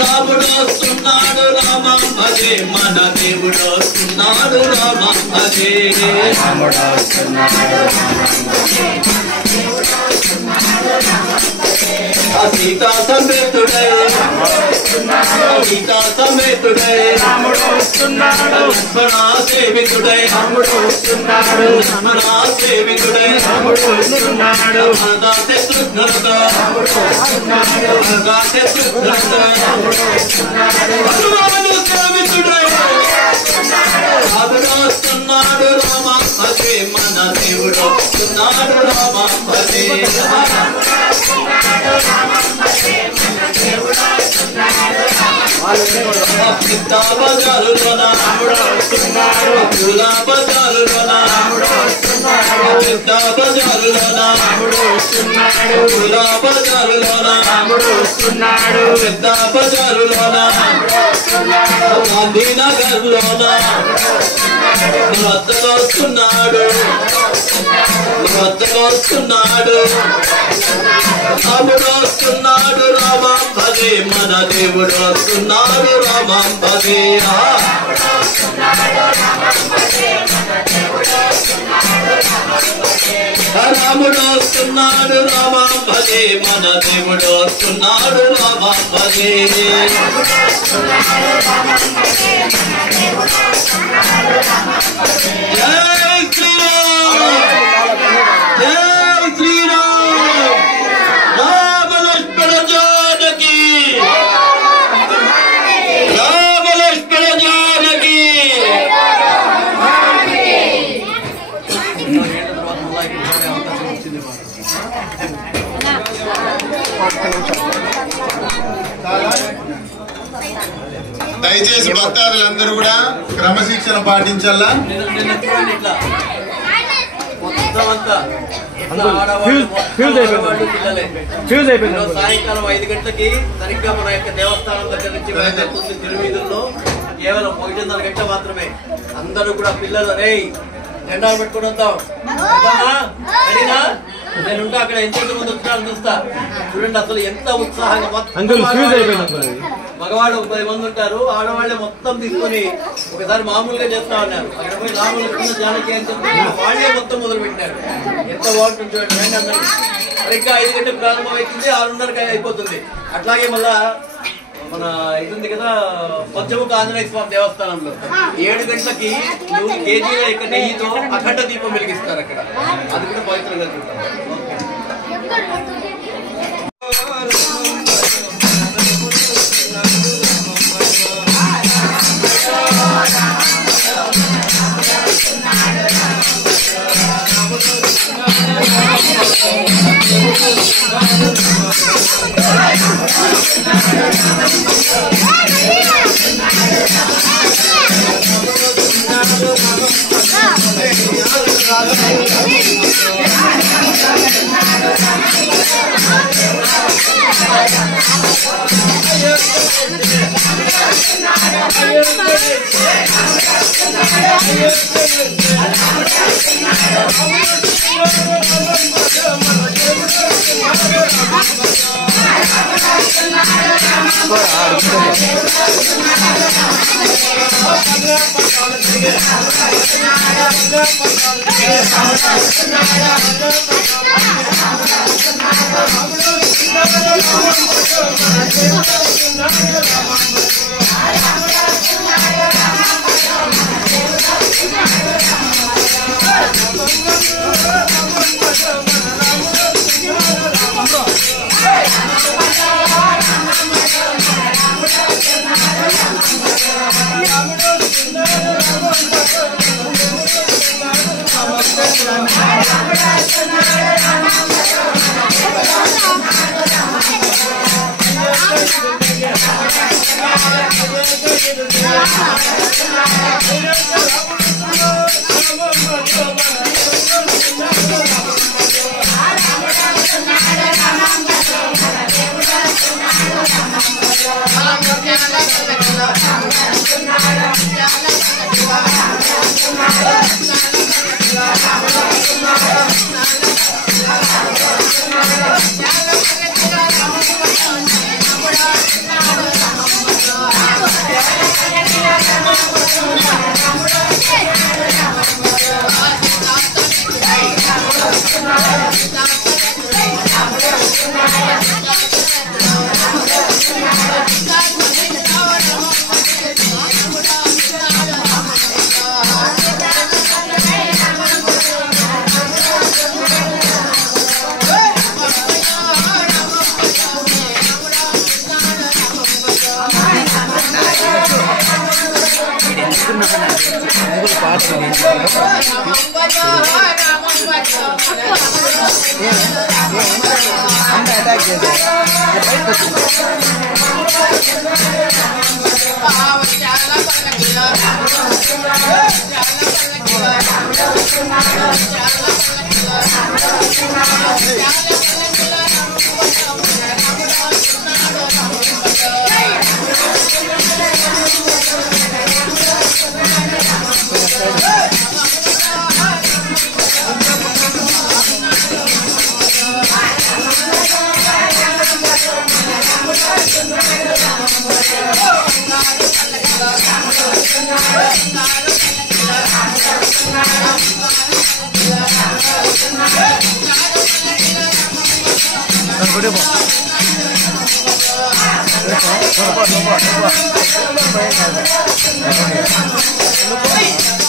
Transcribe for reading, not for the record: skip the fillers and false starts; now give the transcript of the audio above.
రాముడు వస్తున్నాడు రామం భజే మన దేవుడు వస్తున్నాడు రామం భజే సీతా సమేతుడే సీతా సమేతుడే రాముడు వస్తున్నాడు లక్ష్మణ సేవితుడే రాముడు వస్తున్నాడు లక్ష్మణ సేవితుడే రాముడు వస్తున్నాడు భరతాతే కృష్ణుడు రాముడు వస్తున్నాడు భరతాతే కృష్ణుడు రాముడు వస్తున్నాడు హనుమాను సేవితుడే రాముడు వస్తున్నాడు రామ భజే మన దేవుడు వస్తున్నాడు రామ భజే బజారులోన రాముడు వస్తున్నాడు బజారులోన రాముడు వస్తున్నాడు బజారులోన రాముడు వస్తున్నాడు బజారులోన రాముడు వస్తున్నాడు పెద్ద బజారులోన గాంధీనగర్ లోన వస్తున్నాడు వస్తున్నాడు రాముడు వస్తున్నాడు రామం భజే మన దేవుడు వస్తున్నాడు రామం భజే రాముడు వస్తున్నాడు రామం భజే మన దేవుడు వస్తున్నాడు రామం భజే జై శ్రీరామ్ జై శ్రీరామ్ రామ లక్ష్మణ జానకి రామ లక్ష్మణ జానకి దయచేసి భక్తాదులందరూ కూడా క్రమశిక్షణ పాటించాలా. సాయంకాలం 5 గంటలకి సరిగ్గా మన యొక్క దేవస్థానం దగ్గర నుంచి బయలుదేరుతుంది తిరువీధుల్లో. కేవలం 1:30 గంట మాత్రమే. అందరూ కూడా పిల్లలు రే జెండాలు పెట్టుకుని వద్దాం. నేనుంటా అక్కడ ఎంతమంది వచ్చినారని చూస్తా. చూడండి అసలు ఎంత ఉత్సాహంగా మగవాళ్ళు 10 మంది ఉంటారు, ఆడవాళ్ళే మొత్తం తీసుకొని ఒకసారి మామూలుగా చేస్తా ఉన్నారు. అక్కడ పోయి రాములు జానకి అని చెప్పి వాళ్ళే మొత్తం మొదలు పెట్టినారు. ఎంత బాగుంటుంది చూడండి. అందరూ సరిగ్గా 5 గంటలకు ప్రారంభం అవుతుంది, 6:30కి అయిపోతుంది. అట్లాగే మళ్ళా మన ఇది ఉంది కదా పంచముఖ ఆంజనేయ స్వామి దేవస్థానంలో 7 గంటలకి 100 కేజీల యొక్క నెయ్యితో అఖండ దీపం వెలిగిస్తారు అక్కడ. అది కూడా పవిత్రంగా చూస్తారు. అటాక్ చేశారు Lupa.